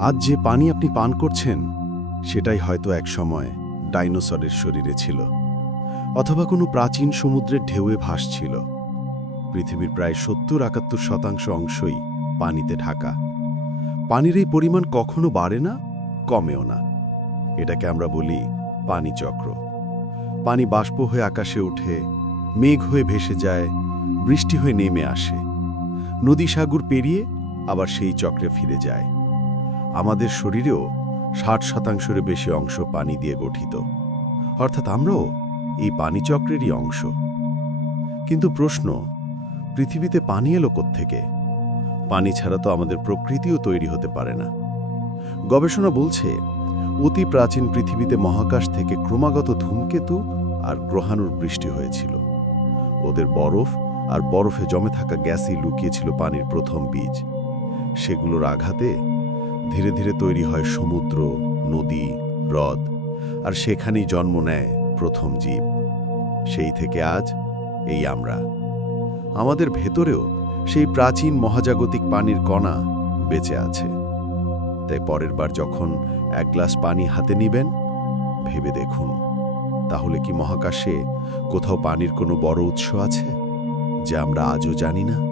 আজ যে পানি আপনি পান করছেন, সেটাই হয়তো এক সময় ডাইনোসরের শরীরে ছিল, অথবা কোনো প্রাচীন সমুদ্রের ঢেউয়ে ভাসছিল। পৃথিবীর প্রায় সত্তর একাত্তর শতাংশ অংশই পানিতে ঢাকা। পানির এই পরিমাণ কখনো বাড়ে না, কমেও না। এটাকে আমরা বলি পানি চক্র। পানি বাষ্প হয়ে আকাশে ওঠে, মেঘ হয়ে ভেসে যায়, বৃষ্টি হয়ে নেমে আসে। নদী সাগর পেরিয়ে আবার সেই চক্রে ফিরে যায়। আমাদের শরীরেও ষাট শতাংশের বেশি অংশ পানি দিয়ে গঠিত। অর্থাৎ আমরাও এই পানিচক্রেরই অংশ। কিন্তু প্রশ্ন, পৃথিবীতে পানি এলো থেকে পানি ছাড়া তো আমাদের প্রকৃতিও তৈরি হতে পারে না। গবেষণা বলছে, অতি প্রাচীন পৃথিবীতে মহাকাশ থেকে ক্রমাগত ধূমকেতু আর গ্রহাণুর বৃষ্টি হয়েছিল। ওদের বরফ আর বরফে জমে থাকা গ্যাসই লুকিয়েছিল পানির প্রথম বীজ। সেগুলোর আঘাতে ধীরে ধীরে তৈরি হয় সমুদ্র, নদী, হ্রদ, আর সেখানেই জন্ম নেয় প্রথম জীব। সেই থেকে আজ এই আমরা। আমাদের ভেতরেও সেই প্রাচীন মহাজাগতিক পানির কণা বেঁচে আছে। তাই পরের বার যখন এক গ্লাস পানি হাতে নিবেন, ভেবে দেখুন, তাহলে কি মহাকাশে কোথাও পানির কোনো বড় উৎস আছে, যে আমরা আজও জানি না?